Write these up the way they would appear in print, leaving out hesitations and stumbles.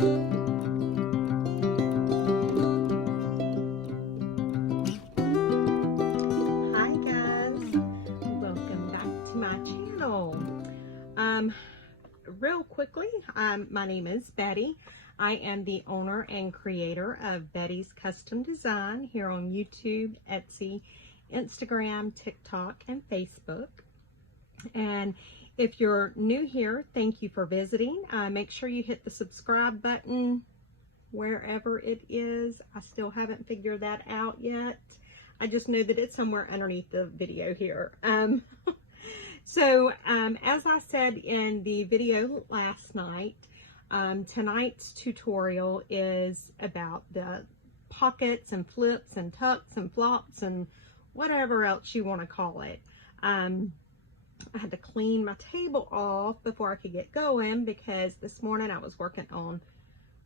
Hi guys, welcome back to my channel. Real quickly, my name is Betty. I am the owner and creator of Betty's Custom Design here on YouTube, Etsy, Instagram, TikTok, and Facebook. And if you're new here, thank you for visiting. Make sure you hit the subscribe button wherever it is. I still haven't figured that out yet. I just know that it's somewhere underneath the video here. As I said in the video last night, tonight's tutorial is about the pockets and flips and tucks and flops and whatever else you want to call it. I had to clean my table off before I could get going because this morning I was working on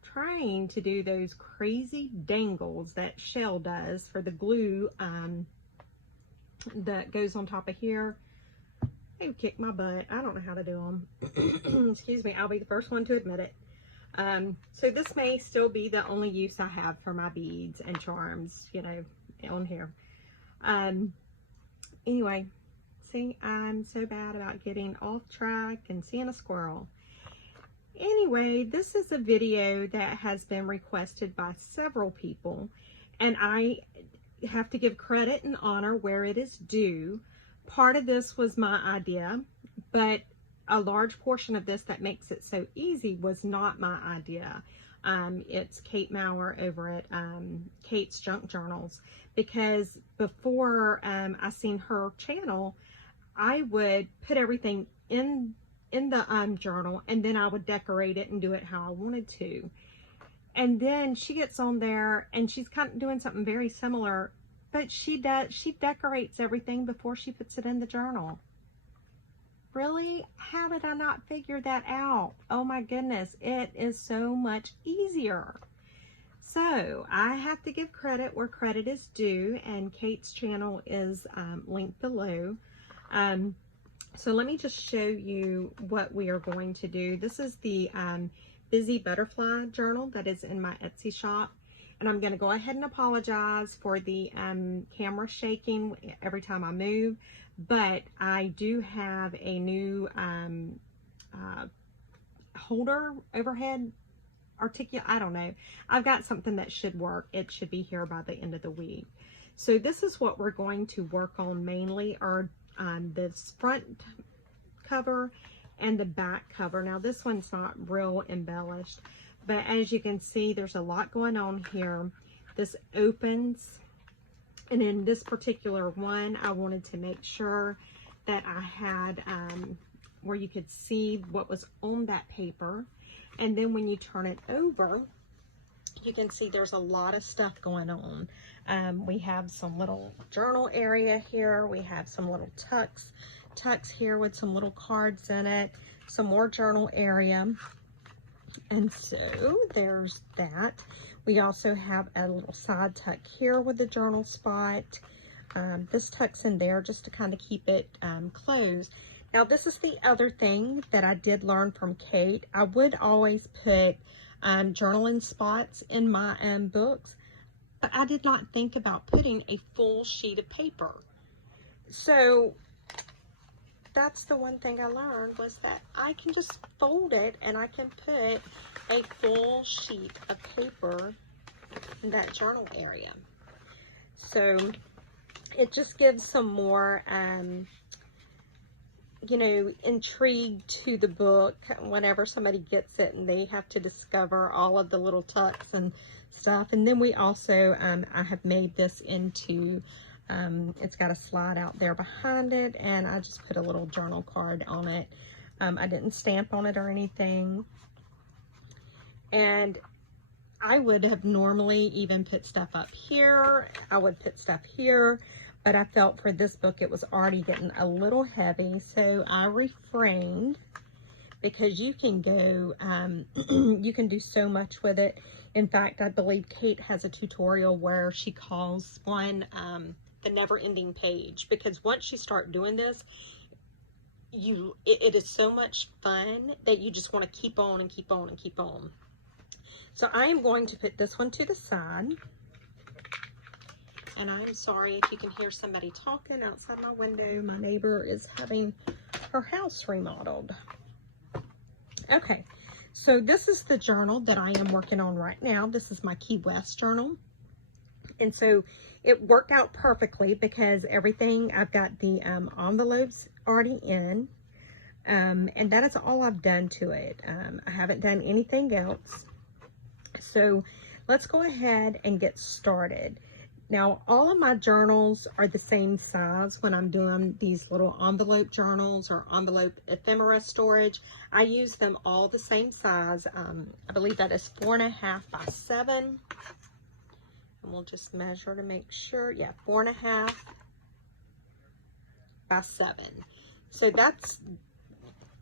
trying to do those crazy dangles that Chelle does for the glue that goes on top of here. They kick my butt. I don't know how to do them. Excuse me, I'll be the first one to admit it. So this may still be the only use I have for my beads and charms, you know, on here. Anyway, see, I'm so bad about getting off track and seeing a squirrel. Anyway, this is a video that has been requested by several people, and I have to give credit and honor where it is due. Part of this was my idea, but a large portion of this that makes it so easy was not my idea. It's Kate Mower over at Kate's Junk Journals, because before I seen her channel, I would put everything in the journal, and then I would decorate it and do it how I wanted to. And then she gets on there and she's kind of doing something very similar, but she decorates everything before she puts it in the journal. Really? How did I not figure that out? Oh my goodness, it is so much easier. So I have to give credit where credit is due, and Kate's channel is linked below. So let me just show you what we are going to do. This is the Busy Butterfly journal that is in my Etsy shop. And I'm going to go ahead and apologize for the camera shaking every time I move. But I do have a new holder overhead articulate. I don't know. I've got something that should work. It should be here by the end of the week. So this is what we're going to work on mainly, are this front cover and the back cover. Now this one's not real embellished, but as you can see, there's a lot going on here. This opens, and in this particular one, I wanted to make sure that I had where you could see what was on that paper. And then when you turn it over, you can see there's a lot of stuff going on. We have some little journal area here. We have some little tucks here with some little cards in it, some more journal area. And so there's that. We also have a little side tuck here with the journal spot. This tucks in there just to kind of keep it closed. Now this is the other thing that I did learn from Kate. I would always put journaling spots in my books, but I did not think about putting a full sheet of paper. So that's the one thing I learned, was that I can just fold it and I can put a full sheet of paper in that journal area. So it just gives some more you know, intrigue to the book whenever somebody gets it and they have to discover all of the little tucks and stuff. And then we also, I have made this into, it's got a slide out there behind it, and I just put a little journal card on it. I didn't stamp on it or anything. And I would have normally even put stuff up here. I would put stuff here. But I felt for this book it was already getting a little heavy, so I refrained, because you can go, you can do so much with it. In fact, I believe Kate has a tutorial where she calls one the never-ending page, because once you start doing this, it is so much fun that you just want to keep on and keep on and keep on. So I am going to put this one to the side. And I'm sorry if you can hear somebody talking outside my window. My neighbor is having her house remodeled. Okay, so this is the journal that I am working on right now. This is my Key West journal. And so it worked out perfectly because everything, I've got the envelopes already in. And that is all I've done to it. I haven't done anything else. So let's go ahead and get started. Now, all of my journals are the same size when I'm doing these little envelope journals or envelope ephemera storage. I use them all the same size. I believe that is 4.5 by 7. And we'll just measure to make sure. Yeah, 4.5 by 7. So that's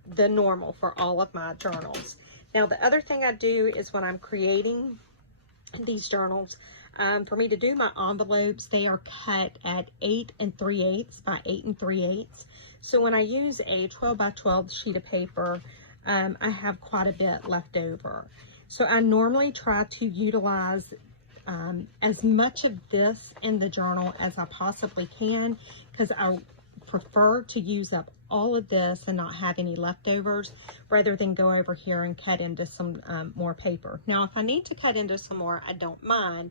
the normal for all of my journals. Now, the other thing I do is when I'm creating these journals, for me to do my envelopes, they are cut at 8 3/8 by 8 3/8. So when I use a 12 by 12 sheet of paper, I have quite a bit left over. So I normally try to utilize as much of this in the journal as I possibly can, because I prefer to use up all of this and not have any leftovers, rather than go over here and cut into some more paper. Now, if I need to cut into some more, I don't mind,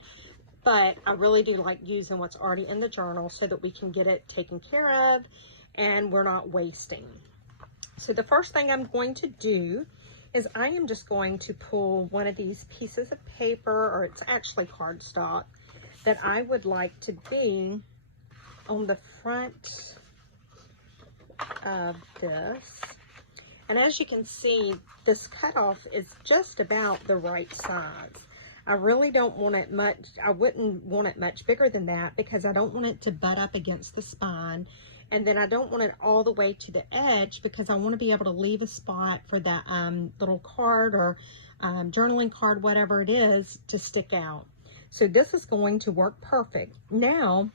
but I really do like using what's already in the journal so that we can get it taken care of and we're not wasting. So the first thing I'm going to do is I am just going to pull one of these pieces of paper, or it's actually cardstock, that I would like to be on the front of this. And as you can see, this cutoff is just about the right size. I really don't want it much, I wouldn't want it much bigger than that, because I don't want it to butt up against the spine. And then I don't want it all the way to the edge, because I want to be able to leave a spot for that little card or journaling card, whatever it is, to stick out. So this is going to work perfect. Now,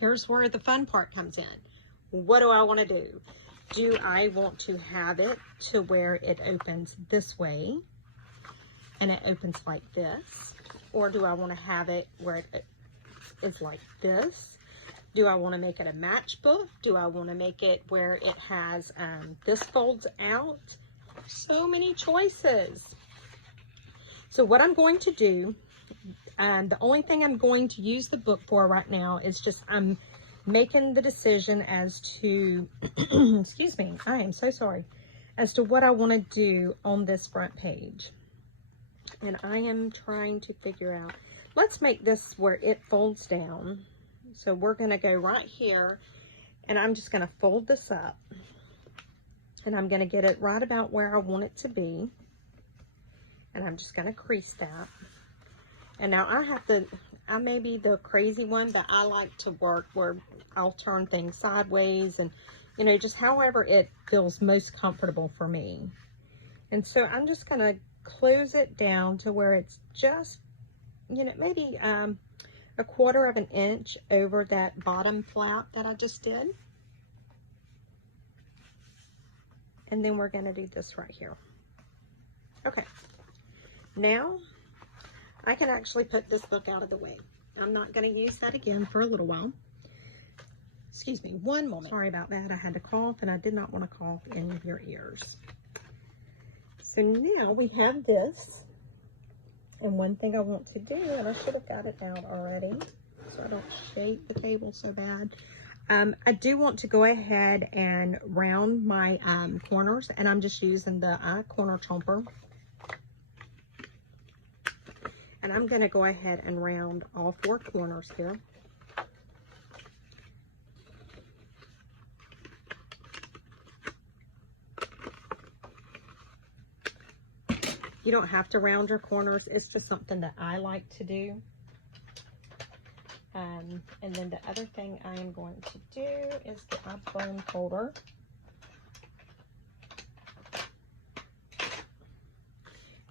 here's where the fun part comes in. What do I want to do? Do I want to have it to where it opens this way and it opens like this? Or do I want to have it where it is like this? Do I want to make it a matchbook? Do I want to make it where it has this folds out? So many choices. So what I'm going to do, the only thing I'm going to use the book for right now is just I'm making the decision as to, excuse me, I am so sorry, as to what I want to do on this front page. And I am trying to figure out, let's make this where it folds down. So we're going to go right here, and I'm just going to fold this up, and I'm going to get it right about where I want it to be, and I'm just going to crease that. And now I may be the crazy one, but I like to work where I'll turn things sideways and, you know, just however it feels most comfortable for me. And so I'm just going to close it down to where it's just, you know, maybe a 1/4 of an inch over that bottom flap that I just did. And then we're going to do this right here. Okay. Now I can actually put this book out of the way. I'm not going to use that again for a little while. Excuse me, one moment. Sorry about that. I had to cough, and I did not want to cough in your ears. So now we have this. And one thing I want to do, and I should have got it out already, so I don't shake the table so bad. I do want to go ahead and round my corners, and I'm just using the corner chomper. And I'm going to go ahead and round all 4 corners here. You don't have to round your corners. It's just something that I like to do. And then the other thing I am going to do is get my bone folder.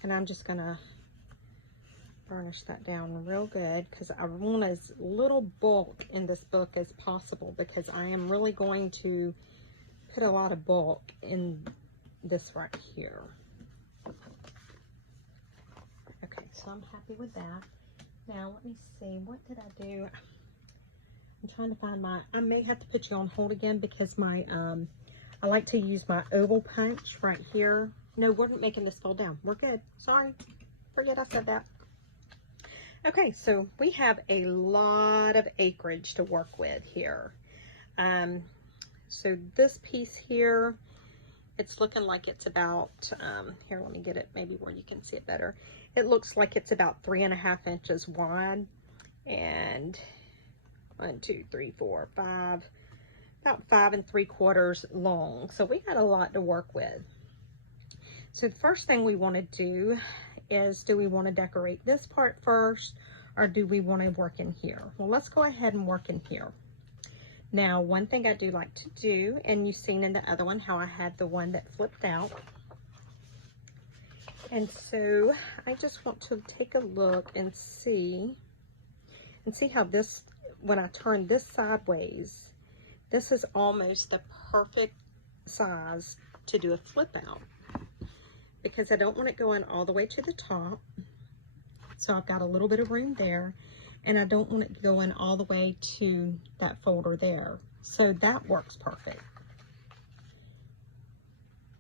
And I'm just going to burnish that down real good, because I want as little bulk in this book as possible, because I am really going to put a lot of bulk in this right here. so I'm happy with that. Now, let me see, what did I do? I'm trying to find my, I may have to put you on hold again because my, I like to use my oval punch right here. No, we're not making this fold down. We're good. Sorry. Forget I said that. Okay, so we have a lot of acreage to work with here. So this piece here, it's looking like it's about, here, let me get it maybe where you can see it better. It looks like it's about 3.5 inches wide and 1, 2, 3, 4, 5, about 5 3/4 long. So we got a lot to work with. So the first thing we want to do is, do we want to decorate this part first or do we want to work in here? Well, let's go ahead and work in here. Now, one thing I do like to do, and you've seen in the other one how I had the one that flipped out. And so I just want to take a look and see how this, when I turn this sideways, this is almost the perfect size to do a flip out, because I don't want it going all the way to the top. So I've got a little bit of room there, and I don't want it going all the way to that folder there. So that works perfect.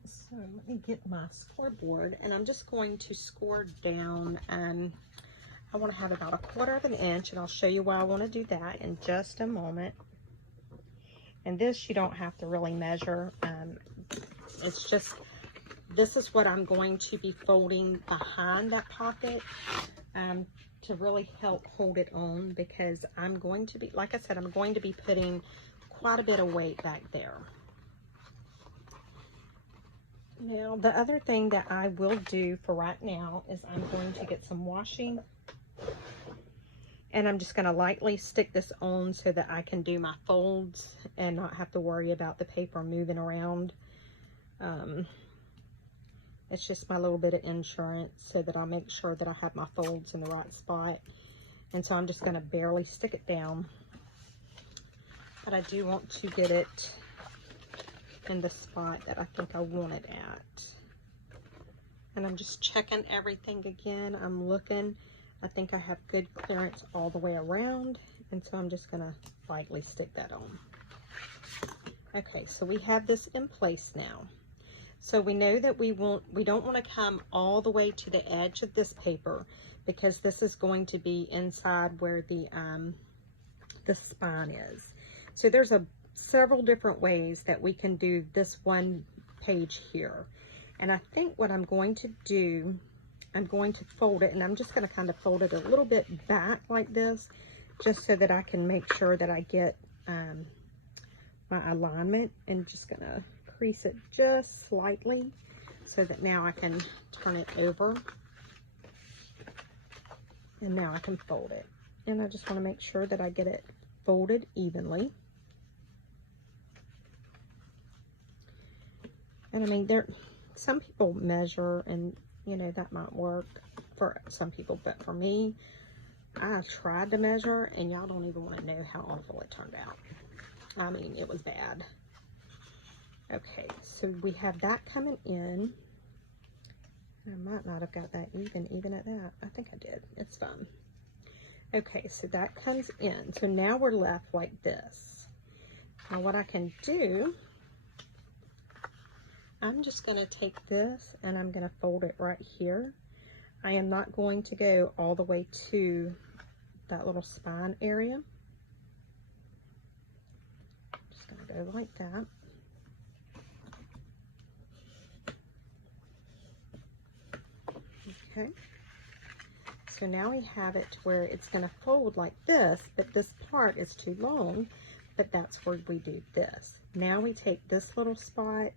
So let me get my scoreboard, and I'm just going to score down. I want to have about 1/4 inch, and I'll show you why I want to do that in just a moment. And this, you don't have to really measure. It's just, this is what I'm going to be folding behind that pocket to really help hold it on, because I'm going to be, like I said, I'm going to be putting quite a bit of weight back there. Now, the other thing that I will do for right now is I'm going to get some washing, and I'm just going to lightly stick this on so that I can do my folds and not have to worry about the paper moving around. It's just my little bit of insurance so that I'll make sure that I have my folds in the right spot. And so I'm just going to barely stick it down. But I do want to get it in the spot that I think I want it at. And I'm just checking everything again. I'm looking. I think I have good clearance all the way around. And so I'm just going to lightly stick that on. Okay, so we have this in place now. So we know that we don't want to come all the way to the edge of this paper, because this is going to be inside where the spine is. So there's several different ways that we can do this one page here. And I think what I'm going to do, I'm going to fold it, and I'm just going to kind of fold it a little bit back like this, just so that I can make sure that I get my alignment, and just going to crease it just slightly so that now I can turn it over, and now I can fold it. And I just want to make sure that I get it folded evenly. And I mean, some people measure, and you know, that might work for some people, but for me, I tried to measure, and y'all don't even want to know how awful it turned out. I mean, it was bad. Okay, so we have that coming in. I might not have got that even at that. I think I did. It's fine. Okay, so that comes in. So now we're left like this. Now what I can do, I'm just going to take this and I'm going to fold it right here. I am not going to go all the way to that little spine area. Just going to go like that. Okay, so now we have it to where it's going to fold like this, but this part is too long, but that's where we do this. Now we take this little spot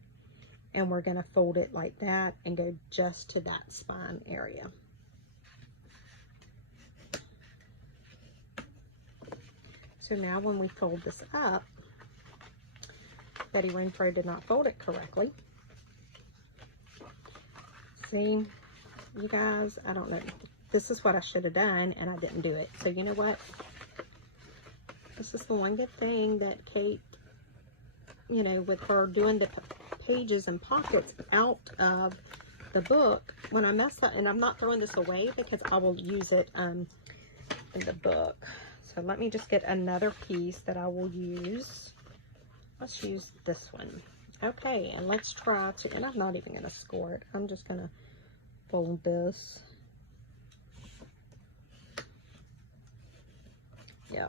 and we're going to fold it like that and go just to that spine area. So now when we fold this up, Betty Renfro did not fold it correctly. See? You guys, I don't know. This is what I should have done, and I didn't do it. So you know what? This is the one good thing that Kate, you know, with her doing the pages and pockets out of the book, when I mess up, and I'm not throwing this away because I will use it in the book. So let me just get another piece that I will use. Let's use this one. Okay, and let's try to, and I'm not even going to score it. I'm just going to fold this. Yeah.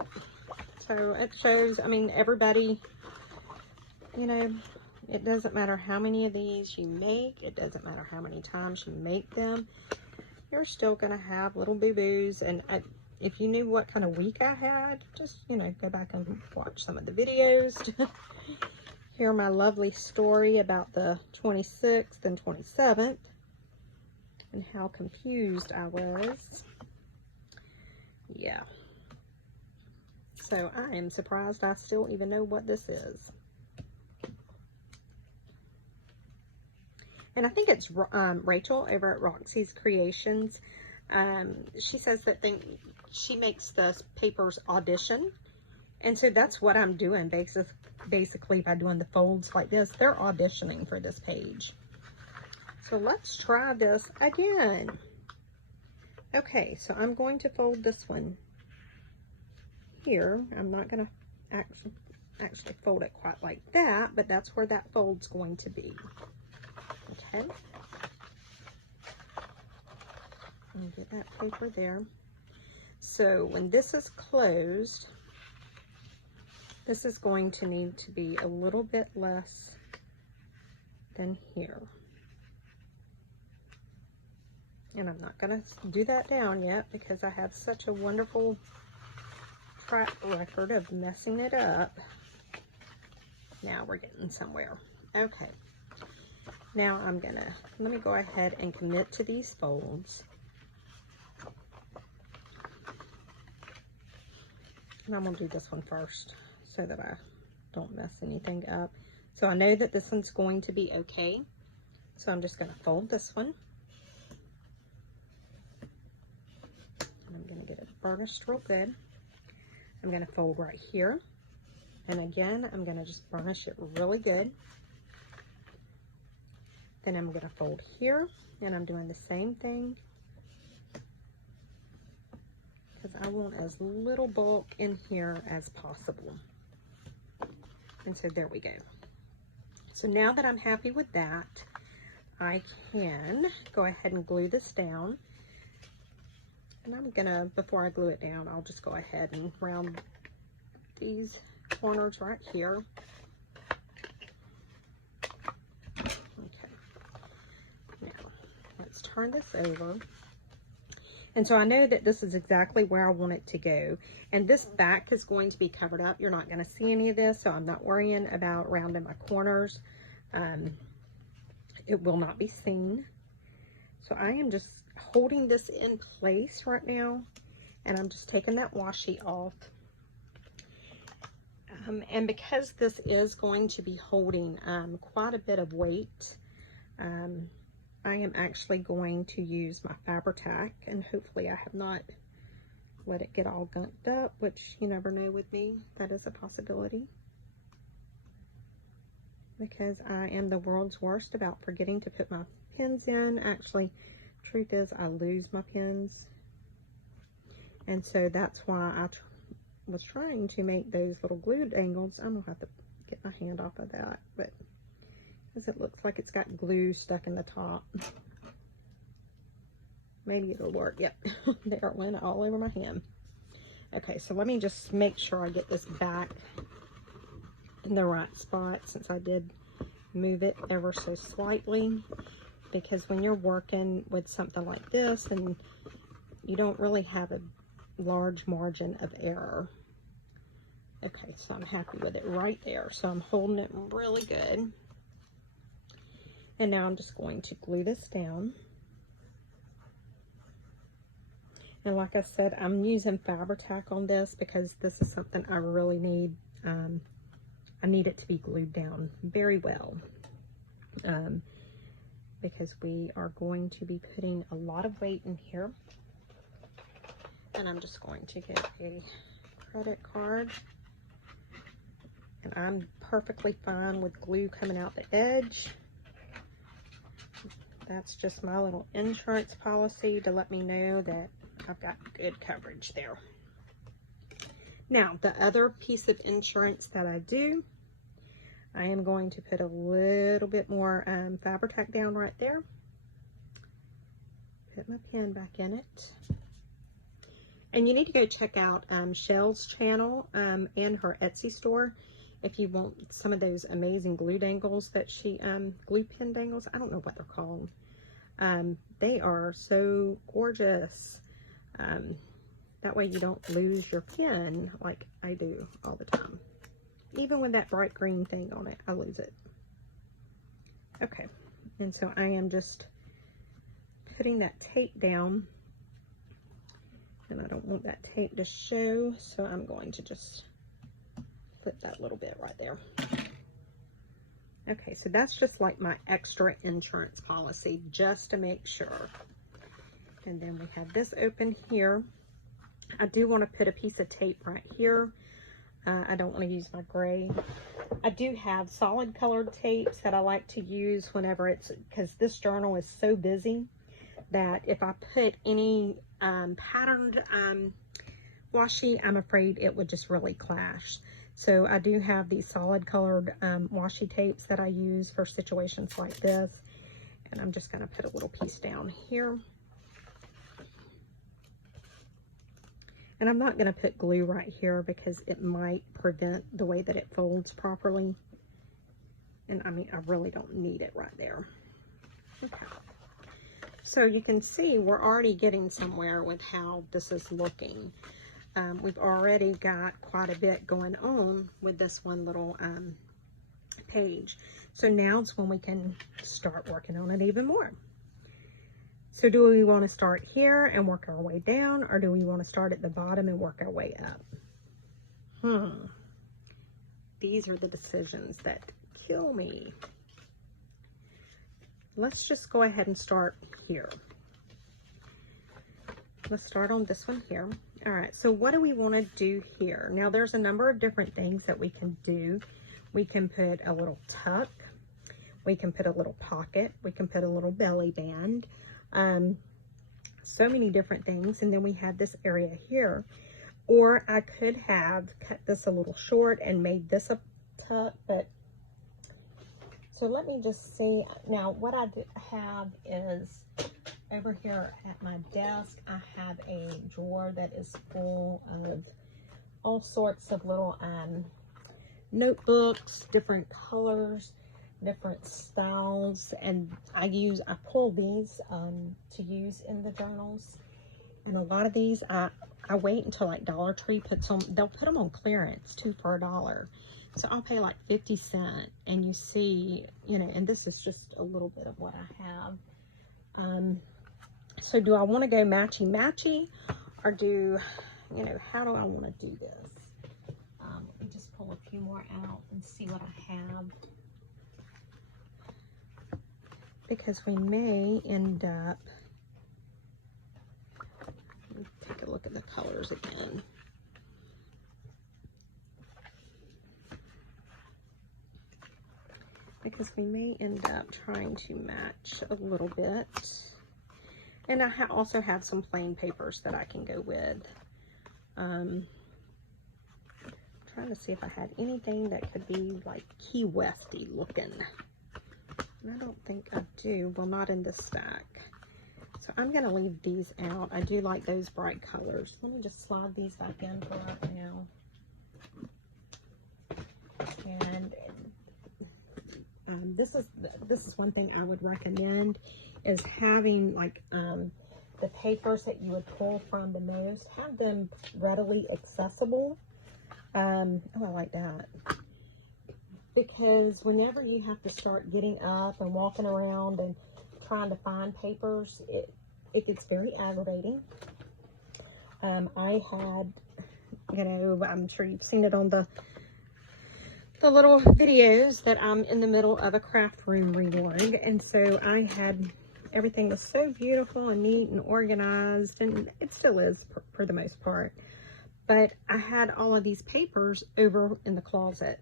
So it shows, I mean, everybody, you know, it doesn't matter how many of these you make. It doesn't matter how many times you make them. You're still going to have little boo-boos. And if you knew what kind of week I had, just, you know, go back and watch some of the videos to hear my lovely story about the 26th and 27th and how confused I was. Yeah. So I am surprised I still even know what this is. And I think it's Rachel over at Roxy's Creations. She says that she makes the papers audition. And so that's what I'm doing basically by doing the folds like this. They're auditioning for this page. So let's try this again. Okay, so I'm going to fold this one here. I'm not going to actually fold it quite like that, but that's where that fold's going to be. Okay. And get that paper there. So when this is closed, this is going to need to be a little bit less than here. And I'm not going to do that down yet because I have such a wonderful track record of messing it up. Now we're getting somewhere. Okay. Now I'm going to, let me go ahead and commit to these folds. And I'm going to do this one first so that I don't mess anything up. So I know that this one's going to be okay. So I'm just going to fold this one. And I'm going to get it burnished real good. I'm going to fold right here. And again, I'm going to just burnish it really good. Then I'm going to fold here. And I'm doing the same thing, because I want as little bulk in here as possible. And so there we go. So now that I'm happy with that, I can go ahead and glue this down. And I'm gonna, before I glue it down, I'll just go ahead and round these corners right here. Okay. Now, let's turn this over. And so I know that this is exactly where I want it to go. And this back is going to be covered up. You're not going to see any of this, so I'm not worrying about rounding my corners. It will not be seen. So I am just holding this in place right now. And I'm just taking that washi off. And because this is going to be holding quite a bit of weight, I am actually going to use my Fabri-Tac, and hopefully I have not let it get all gunked up, which you never know with me. That is a possibility. Because I am the world's worst about forgetting to put my pins in. Actually, truth is I lose my pins. And so that's why I was trying to make those little glue dangles. I'm going to have to get my hand off of that, but because it looks like it's got glue stuck in the top. Maybe it'll work. Yep, there it went all over my hand. Okay, so let me just make sure I get this back in the right spot, since I did move it ever so slightly. Because when you're working with something like this, and you don't really have a large margin of error. Okay, so I'm happy with it right there. So I'm holding it really good. And now I'm just going to glue this down. And like I said, I'm using Fabri-Tac on this because this is something I really need. I need it to be glued down very well. Because we are going to be putting a lot of weight in here. And I'm just going to get a credit card. And I'm perfectly fine with glue coming out the edge. That's just my little insurance policy to let me know that I've got good coverage there. Now, the other piece of insurance that I do, I am going to put a little bit more Fabri-Tac down right there. Put my pen back in it. And you need to go check out Chelle's channel and her Etsy store if you want some of those amazing glue dangles that she, glue pen dangles, I don't know what they're called. They are so gorgeous. That way you don't lose your pen like I do all the time. Even with that bright green thing on it, I lose it. Okay, and so I am just putting that tape down. And I don't want that tape to show, so I'm going to just flip that little bit right there. Okay, so that's just like my extra insurance policy, just to make sure. And then we have this open here. I do want to put a piece of tape right here. I don't want to use my gray. I do have solid colored tapes that I like to use whenever it's, because this journal is so busy that if I put any patterned washi, I'm afraid it would just really clash. So I do have these solid colored washi tapes that I use for situations like this. And I'm just going to put a little piece down here. And I'm not going to put glue right here because it might prevent the way that it folds properly. And I mean, I really don't need it right there. Okay. So you can see we're already getting somewhere with how this is looking. We've already got quite a bit going on with this one little page. So now it's when we can start working on it even more. So do we want to start here and work our way down, or do we want to start at the bottom and work our way up? These are the decisions that kill me. Let's just go ahead and start here. Let's start on this one here. All right, so what do we want to do here? Now, there's a number of different things that we can do. We can put a little tuck. We can put a little pocket. We can put a little belly band. So many different things. And then we have this area here. Or I could have cut this a little short and made this a tuck, but so let me just see. Now, what I have is over here at my desk, I have a drawer that is full of all sorts of little notebooks, different colors, different styles, and I pull these to use in the journals. And a lot of these I wait until like Dollar Tree puts them, they'll put them on clearance too for $1. So I'll pay like 50 cents, and you see, you know, and this is just a little bit of what I have. So do I want to go matchy-matchy, or do, you know, how do I want to do this? Let me just pull a few more out and see what I have. Because we may end up, let me take a look at the colors again. Because we may end up trying to match a little bit. And I also have some plain papers that I can go with. Trying to see if I had anything that could be like Key Westy looking. And I don't think I do. Well, not in this stack. So I'm going to leave these out. I do like those bright colors. Let me just slide these back in for right now. And this is one thing I would recommend, is having like the papers that you would pull from the nose, have them readily accessible. Oh, I like that. Because whenever you have to start getting up and walking around and trying to find papers, it gets very aggravating. I had, you know, I'm sure you've seen it on the little videos that I'm in the middle of a craft room reorg, and so I had, everything was so beautiful and neat and organized, and it still is for the most part, but I had all of these papers over in the closet.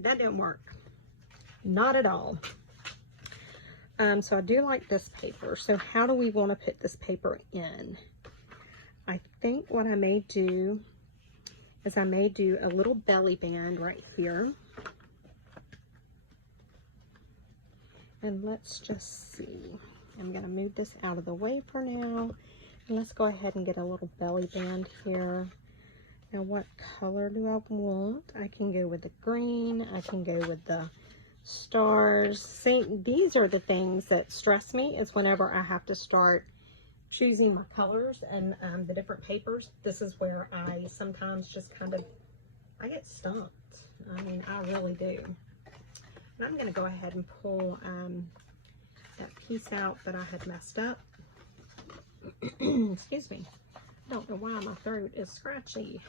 That didn't work, not at all. So I do like this paper. So how do we want to put this paper in? I think what I may do is I may do a little belly band right here. And let's just see. I'm going to move this out of the way for now. And let's go ahead and get a little belly band here. Now what color do I want? I can go with the green. I can go with the stars. See, these are the things that stress me, is whenever I have to start choosing my colors and the different papers. This is where I sometimes just kind of, I get stumped. I mean, I really do. And I'm going to go ahead and pull that piece out that I had messed up. Excuse me. I don't know why my throat is scratchy.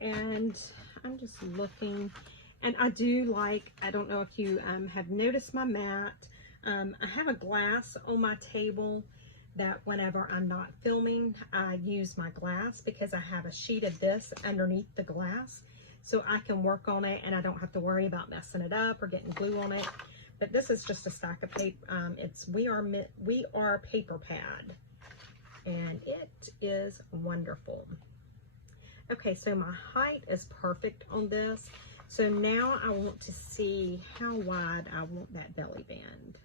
And I'm just looking, and I do like, I don't know if you have noticed my mat. I have a glass on my table that whenever I'm not filming, I use my glass because I have a sheet of this underneath the glass. So I can work on it and I don't have to worry about messing it up or getting glue on it. But this is just a stack of paper. It's We Are Paper Pad. And it is wonderful. Okay, so my height is perfect on this. So now I want to see how wide I want that belly band.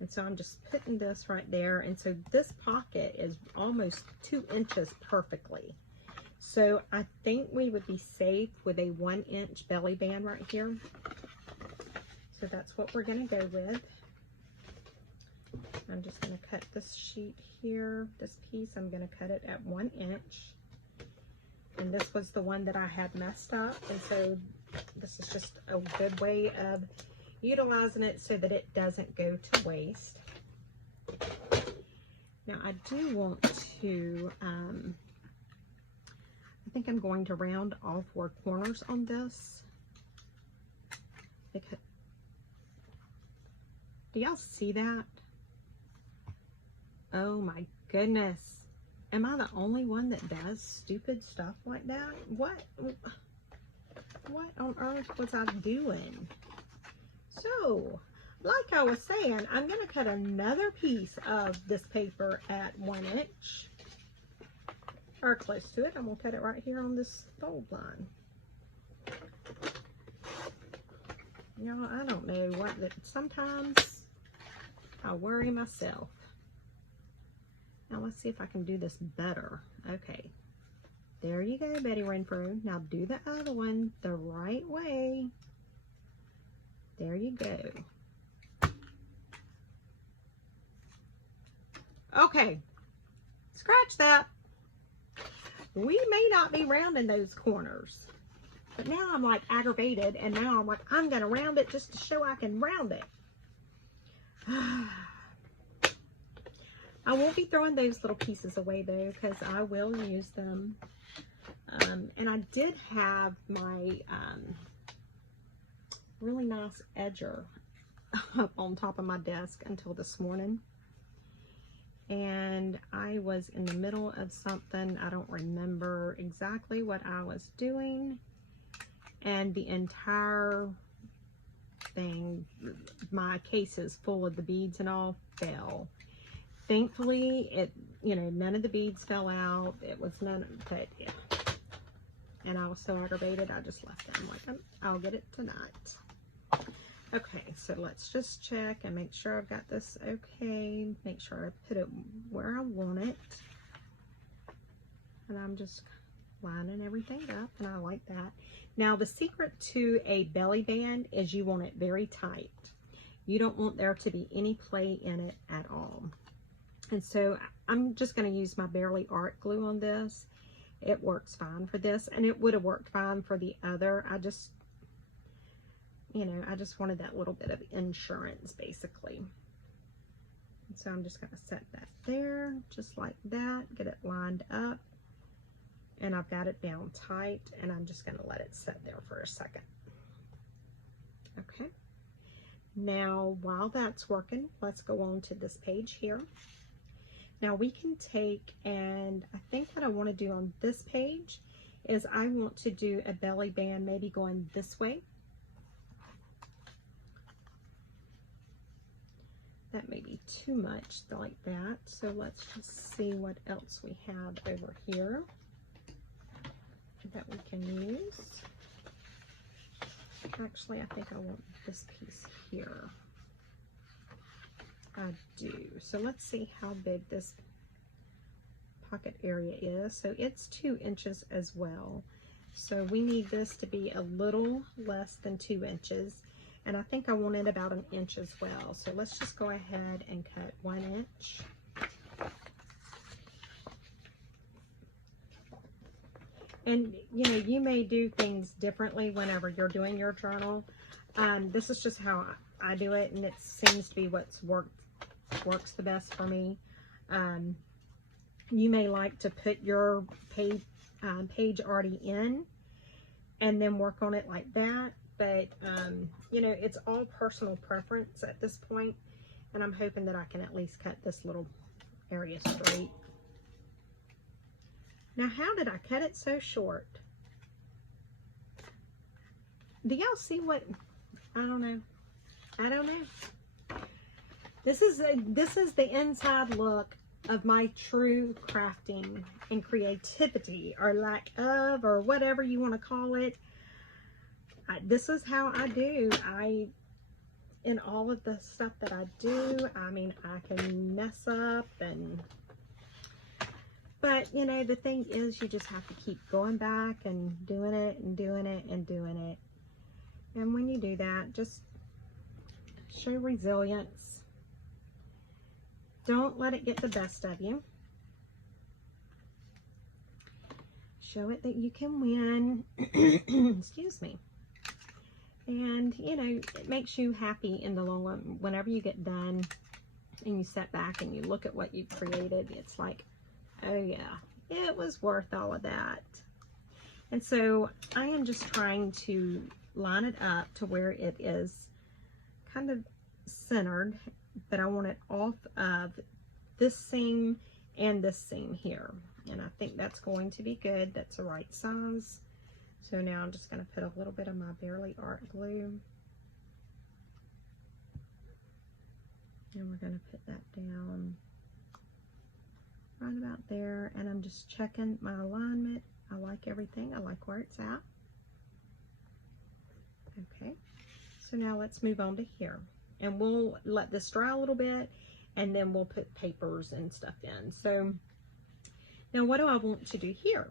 And so I'm just putting this right there. And so this pocket is almost 2 inches perfectly. So I think we would be safe with a 1-inch belly band right here. So that's what we're going to go with. I'm just going to cut this sheet here, this piece, I'm going to cut it at 1 inch. And this was the one that I had messed up. And so this is just a good way of utilizing it so that it doesn't go to waste. Now I do want to, I think I'm going to round all 4 corners on this. Because, do y'all see that? Oh my goodness. Am I the only one that does stupid stuff like that? What on earth was I doing? So, like I was saying, I'm going to cut another piece of this paper at 1 inch. Or close to it. I'm going to cut it right here on this fold line. You know, I don't know what, sometimes I worry myself. Now let's see if I can do this better. Okay. There you go, Betty Renfrew. Now do the other one the right way. There you go. Okay. Scratch that. We may not be rounding those corners. But now I'm like aggravated, and now I'm like, I'm going to round it just to show I can round it. I won't be throwing those little pieces away though, because I will use them. And I did have my really nice edger up on top of my desk until this morning. And I was in the middle of something. I don't remember exactly what I was doing. And the entire thing, my cases full of the beads and all, fell. Thankfully, none of the beads fell out. It was none, but yeah. And I was so aggravated, I just left it. I'm like, I'll get it tonight. Okay, so let's just check and make sure I've got this okay. Make sure I put it where I want it. And I'm just lining everything up, and I like that. Now, the secret to a belly band is you want it very tight. You don't want there to be any play in it at all. And so I'm just going to use my Barely Art glue on this. It works fine for this, and it would have worked fine for the other. I just wanted that little bit of insurance, basically. And so I'm just going to set that there, just like that, get it lined up. And I've got it down tight, and I'm just going to let it sit there for a second. Okay. Now, while that's working, let's go on to this page here. Now we can take, and I think what I want to do on this page is I want to do a belly band maybe going this way. that may be too much like that. So let's just see what else we have over here that we can use. Actually, I think I want this piece here. I do. So let's see how big this pocket area is. So it's 2 inches as well. So we need this to be a little less than 2 inches. And I think I want it about 1 inch as well. So let's just go ahead and cut 1 inch. And you know, you may do things differently whenever you're doing your journal. This is just how I do it, and it seems to be what's works the best for me. You may like to put your page already in and then work on it like that, but you know, it's all personal preference at this point, and I'm hoping that I can at least cut this little area straight. Now, how did I cut it so short? Do y'all see what? I don't know. I don't know. This is the inside look of my true crafting and creativity, or lack of, or whatever you want to call it. This is how I do. In all of the stuff that I do, I mean, I can mess up, but you know, the thing is, you just have to keep going back and doing it and doing it and doing it. And when you do that, just show resilience. Don't let it get the best of you. Show it that you can win. Excuse me. And you know, it makes you happy in the long run. Whenever you get done and you sit back and you look at what you created, it's like, oh yeah, it was worth all of that. And so I am just trying to line it up to where it is kind of centered, but I want it off of this seam and this seam here. And I think that's going to be good. That's the right size. So now I'm just going to put a little bit of my Barely Art glue. And we're going to put that down right about there. And I'm just checking my alignment. I like everything. I like where it's at. Okay. So now let's move on to here. And we'll let this dry a little bit, and then we'll put papers and stuff in. So now what do I want to do here?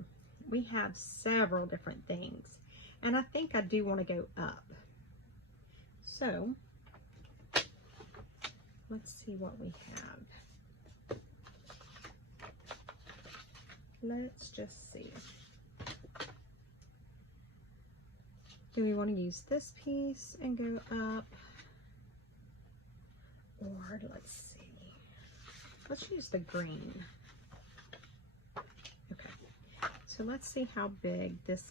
We have several different things, and I think I do want to go up. So let's see what we have. Let's just see. Do we want to use this piece and go up? Or let's see. Let's use the green. Okay. So let's see how big this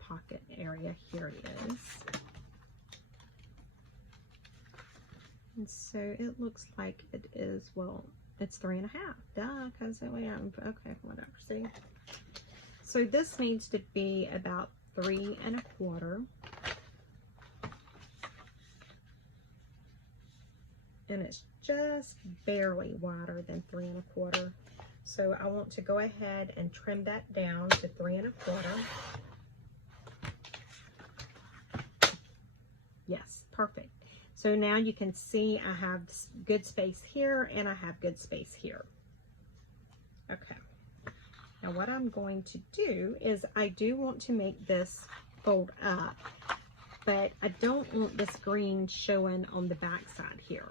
pocket area here is. And so it looks like it is, well, it's 3.5. Duh, because we have, okay, whatever, see? So this needs to be about 3 1/4. And it's just barely wider than 3 1/4. So I want to go ahead and trim that down to 3 1/4. Yes, perfect. So now you can see I have good space here and I have good space here. Okay. Now what I'm going to do is I do want to make this fold up, but I don't want this green showing on the back side here.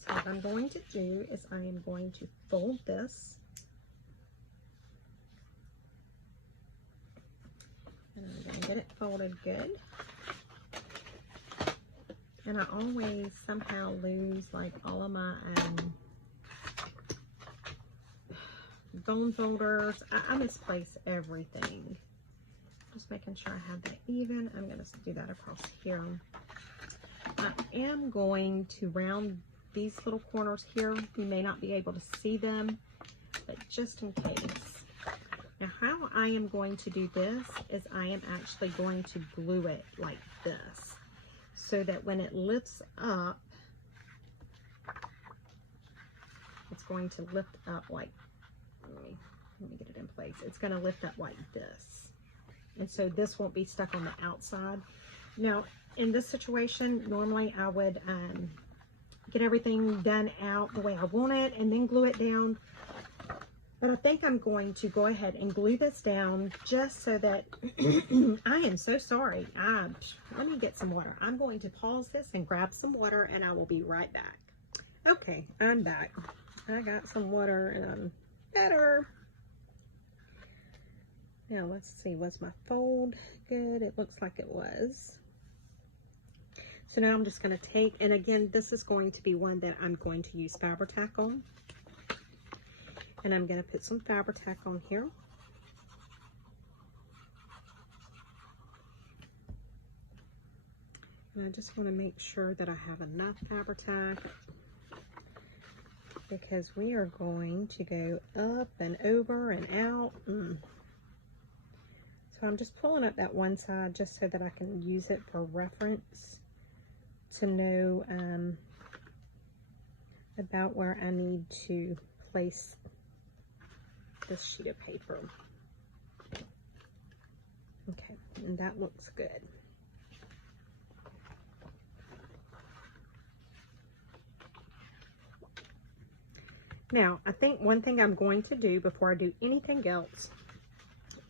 So what I'm going to do is I am going to fold this. And I'm going to get it folded good. And I always somehow lose like all of my bone folders. I misplace everything. Just making sure I have that even. I'm going to do that across here. I am going to round these little corners here. You may not be able to see them, but just in case. Now how I am going to do this is I am actually going to glue it like this, so that when it lifts up, it's going to lift up like, let me get it in place. It's going to lift up like this. And so this won't be stuck on the outside. Now, in this situation, normally I would get everything done out the way I want it and then glue it down. But I think I'm going to go ahead and glue this down just so that, I am so sorry. Let me get some water. I'm going to pause this and grab some water and I will be right back. Okay, I'm back. I got some water and I'm better. Now let's see, was my fold good? It looks like it was. So now I'm just going to take, and again, this is going to be one that I'm going to use Fabri-Tac on. And I'm going to put some Fabri-Tac on here. And I just want to make sure that I have enough Fabri-Tac, because we are going to go up and over and out. So I'm just pulling up that one side just so that I can use it for reference to know about where I need to place this sheet of paper. Okay, and that looks good. Now, I think one thing I'm going to do before I do anything else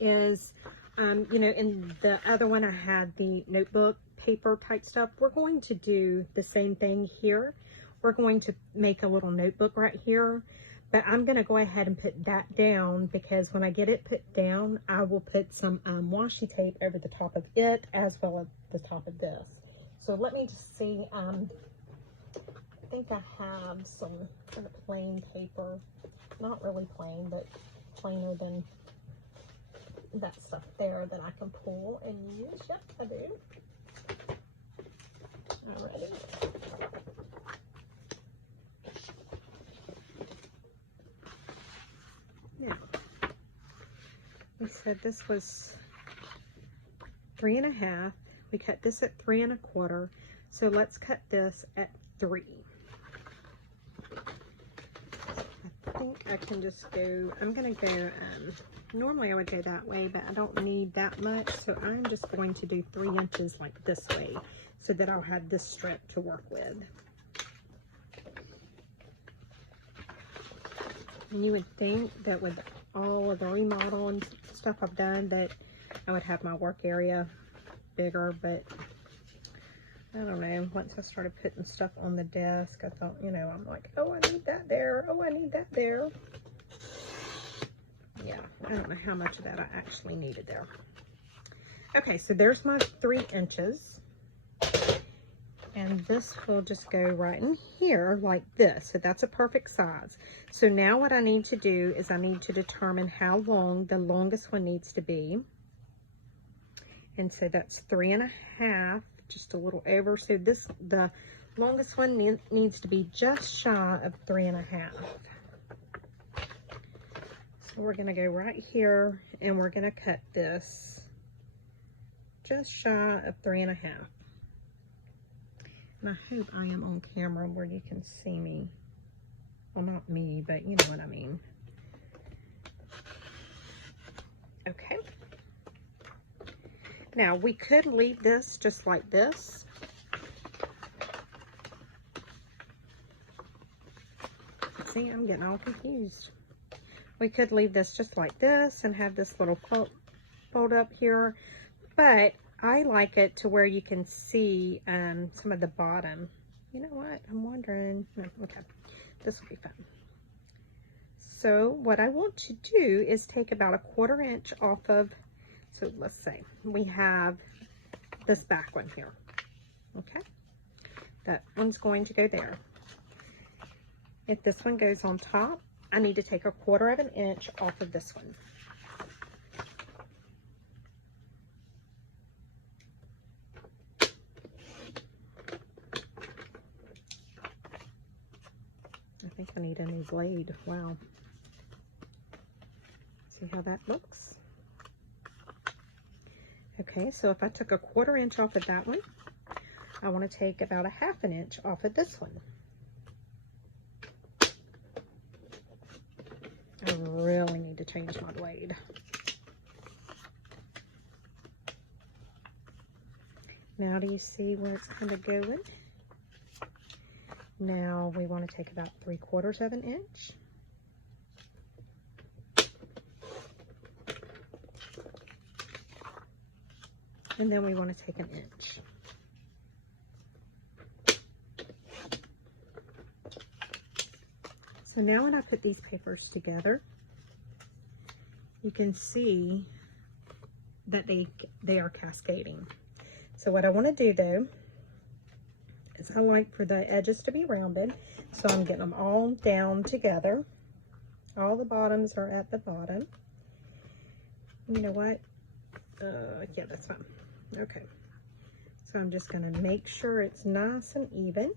is, you know, in the other one I had the notebook paper type stuff. We're going to do the same thing here. We're going to make a little notebook right here. But I'm going to go ahead and put that down, because when I get it put down, I will put some washi tape over the top of it as well as the top of this. So let me just see. I think I have some kind of plain paper. Not really plain, but plainer than that stuff there that I can pull and use. Yep, I do. Alrighty. Now, we said this was 3 1/2. We cut this at 3 1/4. So let's cut this at 3. I think I can just go, I'm going to go, normally I would go that way, but I don't need that much. So I'm just going to do 3 inches like this way so that I'll have this strip to work with. And you would think that with all of the remodel and stuff I've done that I would have my work area bigger, but I don't know. Once I started putting stuff on the desk, I thought, you know, I'm like, oh, I need that there. Oh, I need that there. Yeah, I don't know how much of that I actually needed there. Okay, so there's my 3 inches. And this will just go right in here like this. So that's a perfect size. So now what I need to do is I need to determine how long the longest one needs to be. And so that's 3 1/2, just a little over. So the longest one needs to be just shy of 3 1/2. So we're gonna go right here and we're gonna cut this just shy of 3 1/2. And I hope I am on camera where you can see me. Well, not me, but you know what I mean. Okay. Now, we could leave this just like this. See, I'm getting all confused. We could leave this just like this and have this little fold up here. But I like it to where you can see some of the bottom. You know what? I'm wondering. No, okay, this will be fun. So what I want to do is take about a 1/4 inch off of, so let's say we have this back one here. Okay, that one's going to go there. If this one goes on top, I need to take a 1/4 inch off of this one. I think I need a new blade. Wow. See how that looks? Okay, so if I took a 1/4 inch off of that one, I want to take about a 1/2 inch off of this one. change my blade. Now do you see where it's kind of going? Now we want to take about 3/4 of an inch. And then we want to take an inch. So now when I put these papers together, you can see that they are cascading. So what I want to do though, is I like for the edges to be rounded. So I'm getting them all down together. All the bottoms are at the bottom. You know what? Yeah, that's fine. Okay. So I'm just going to make sure it's nice and even.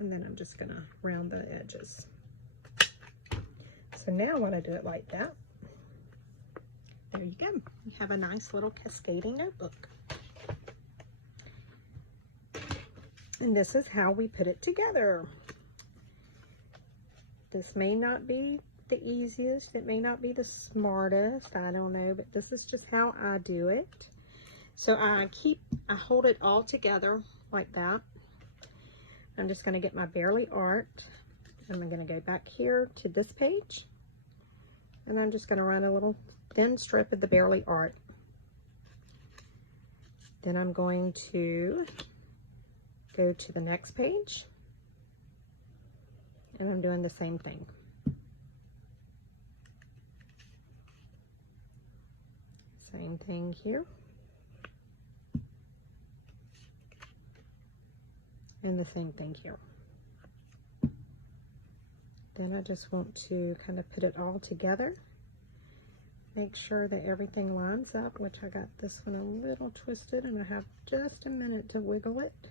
And then I'm just going to round the edges. So now when I do it like that, there you go. You have a nice little cascading notebook. And this is how we put it together. This may not be the easiest, it may not be the smartest, I don't know, but this is just how I do it. So I hold it all together like that. I'm just going to get my Barely Art, and I'm going to go back here to this page, and I'm just going to run a little thin strip of the Barely Art. Then I'm going to go to the next page, and I'm doing the same thing. Same thing here. And the same thing here. Then I just want to kind of put it all together. Make sure that everything lines up, which I got this one a little twisted and I have just a minute to wiggle it.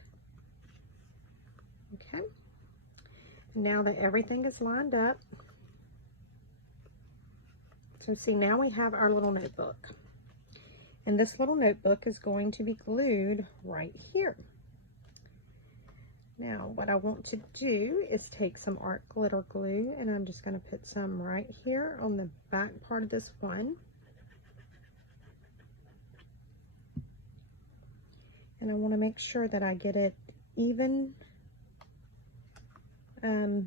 Okay. Now that everything is lined up, so see, now we have our little notebook. And this little notebook is going to be glued right here. Now, what I want to do is take some art glitter glue, and I'm just going to put some right here on the back part of this one. And I want to make sure that I get it even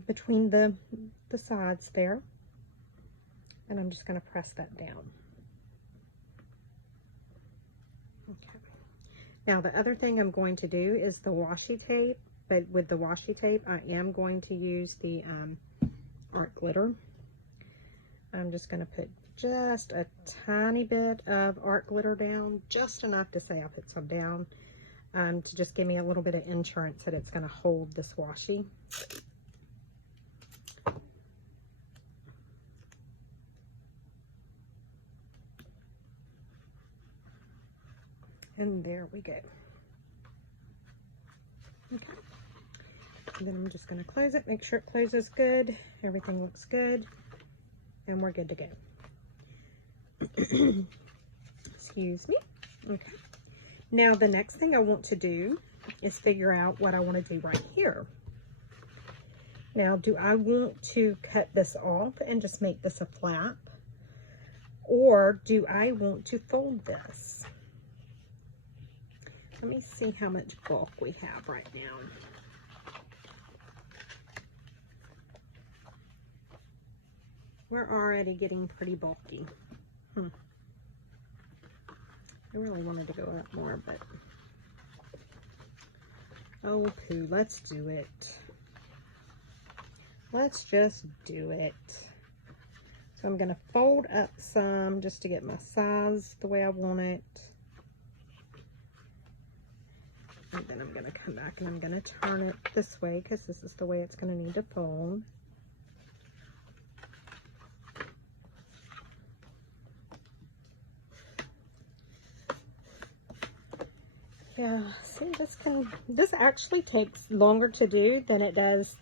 between the sides there. And I'm just going to press that down. Okay. Now, the other thing I'm going to do is the washi tape. But with the washi tape, I am going to use the art glitter. I'm just going to put just a tiny bit of art glitter down, just enough to say I put some down, to just give me a little bit of insurance that it's going to hold this washi. And there we go. Okay. And then I'm just going to close it, make sure it closes good, everything looks good, and we're good to go. Excuse me. Okay. Now the next thing I want to do is figure out what I want to do right here. Now, do I want to cut this off and just make this a flap? Or do I want to fold this? Let me see how much bulk we have right now. We're already getting pretty bulky. I really wanted to go up more, but oh poo, let's do it. Let's just do it. So I'm going to fold up some just to get my size the way I want it. And then I'm going to come back and I'm going to turn it this way because this is the way it's going to need to fold. Yeah, see, this actually takes longer to do than it does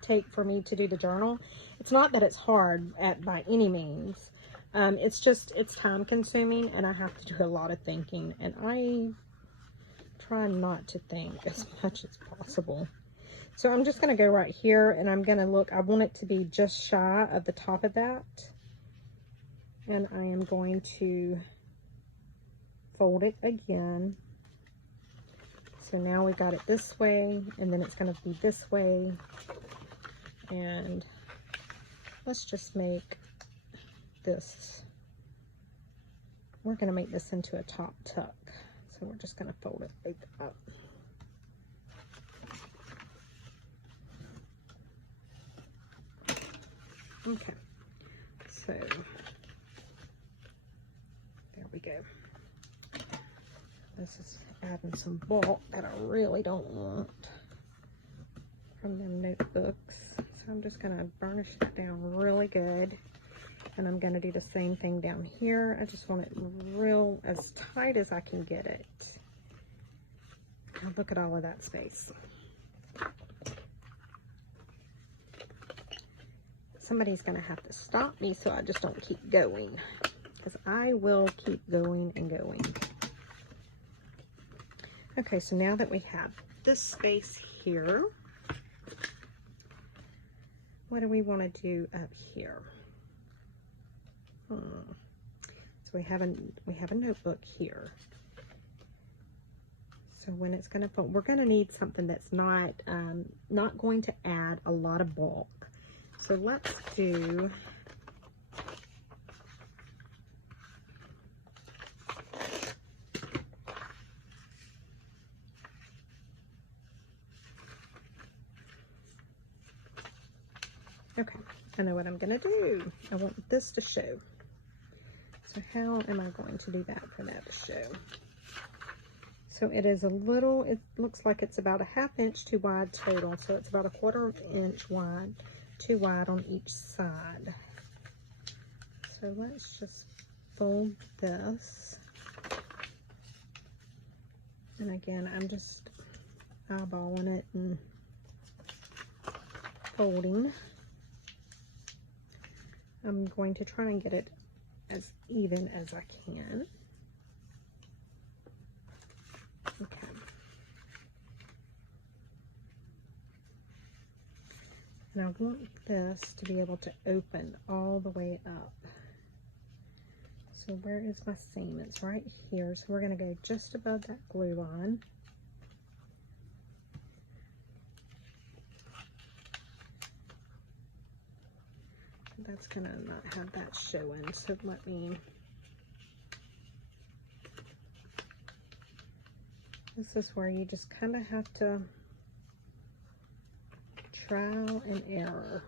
take for me to do the journal. It's not that it's hard by any means. It's just, it's time consuming and I have to do a lot of thinking, and I try not to think as much as possible. So I'm just going to go right here and I'm going to look, I want it to be just shy of the top of that. And I am going to fold it again. So now we got it this way, and then it's going to be this way. And let's just make this, we're going to make this into a top tuck. So we're just going to fold it like up. Okay, so there we go. This is adding some bulk that I really don't want from them notebooks. So I'm just going to burnish that down really good. And I'm going to do the same thing down here. I just want it real as tight as I can get it. Now look at all of that space. Somebody's going to have to stop me so I just don't keep going, because I will keep going and going. Okay, so now that we have this space here, what do we want to do up here? So we have a notebook here. So when it's going to fold, we're going to need something that's not going to add a lot of bulk. So let's do, okay, I know what I'm going to do. I want this to show. So how am I going to do that for that to show? So it is a little, it looks like it's about a 1/2 inch too wide total. So it's about a 1/4 inch wide, too wide on each side. So let's just fold this. And again, I'm just eyeballing it and folding. I'm going to try and get it as even as I can. Okay. And I want this to be able to open all the way up. So where is my seam? It's right here. So we're going to go just above that glue line. That's going to not have that showing. So let me, this is where you just kind of have to trial and error.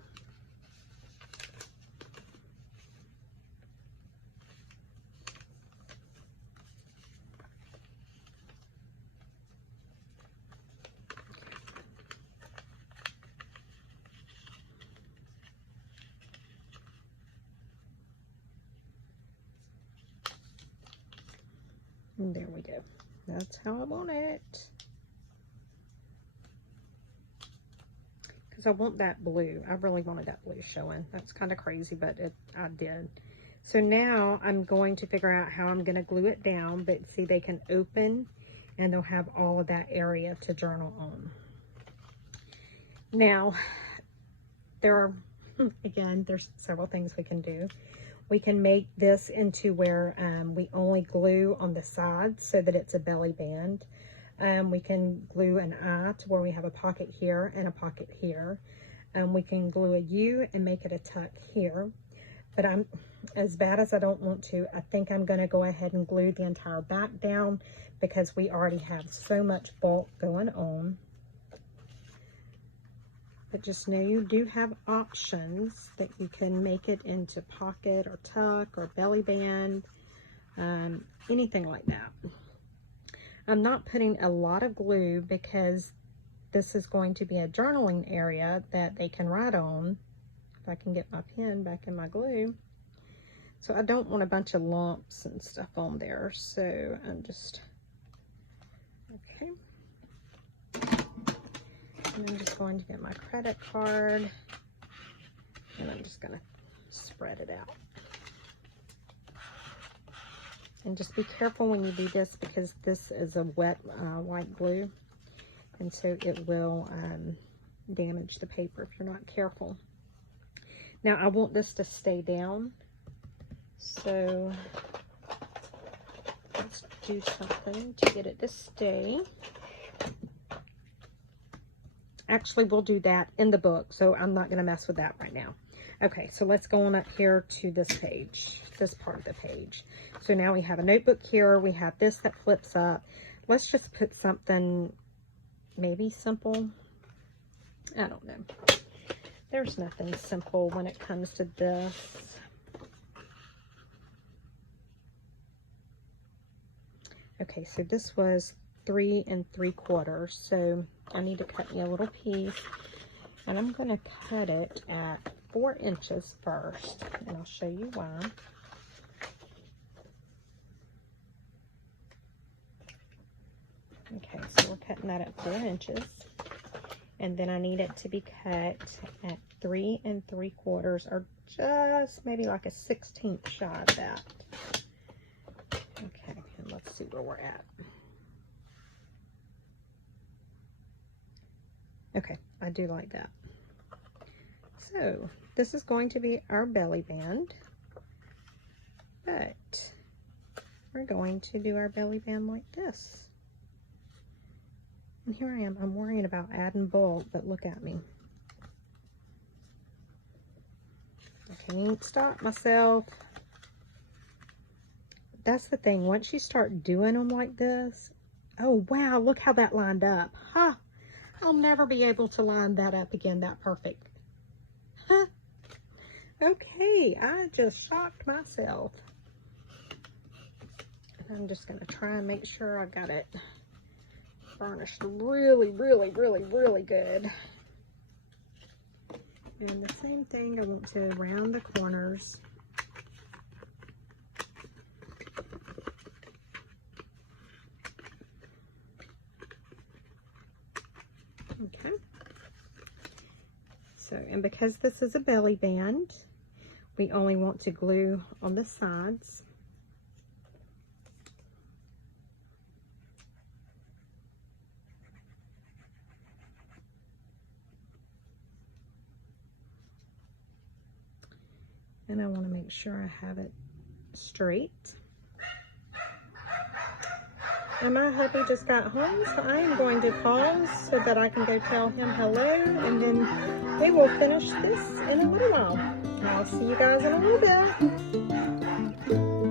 And there we go. That's how I want it. Because I want that blue. I really wanted that blue showing. That's kind of crazy, but I did. So now I'm going to figure out how I'm going to glue it down. But see, they can open and they'll have all of that area to journal on. Now, there are, again, there's several things we can do. We can make this into where we only glue on the sides so that it's a belly band. We can glue an eye to where we have a pocket here and a pocket here. We can glue a U and make it a tuck here. But I'm, as bad as I don't want to, I think I'm going to go ahead and glue the entire back down because we already have so much bulk going on. But just know you do have options that you can make it into pocket or tuck or belly band, anything like that. I'm not putting a lot of glue because this is going to be a journaling area that they can write on. If I can get my pen back in my glue. So I don't want a bunch of lumps and stuff on there. So I'm just, okay. And I'm just going to get my credit card and I'm just going to spread it out. And just be careful when you do this because this is a wet white glue. And so it will damage the paper if you're not careful. Now I want this to stay down, so let's do something to get it to stay. Actually, we'll do that in the book, so I'm not going to mess with that right now. Okay, so let's go on up here to this page, this part of the page. So now we have a notebook here. We have this that flips up. Let's just put something maybe simple. I don't know. There's nothing simple when it comes to this. Okay, so this was 3 3/4, so I need to cut me a little piece, and I'm going to cut it at 4 inches first, and I'll show you why. Okay, so we're cutting that at 4 inches, and then I need it to be cut at 3 3/4, or just maybe like a 1/16 shy of that. Okay, and let's see where we're at. Okay, I do like that. So this is going to be our belly band, but we're going to do our belly band like this. And here I am, I'm worrying about adding bulk, but look at me. I can't stop myself. That's the thing, once you start doing them like this, oh wow, look how that lined up. Huh, I'll never be able to line that up again that perfect. Huh. Okay, I just shocked myself. And I'm just gonna try and make sure I got it burnished really, really, really, really good. And the same thing, I want to round the corners. Okay. So, and because this is a belly band, we only want to glue on the sides. And I want to make sure I have it straight. And my hubby just got home, so I am going to pause so that I can go tell him hello, and then we will finish this in a little while. I'll see you guys in a little bit.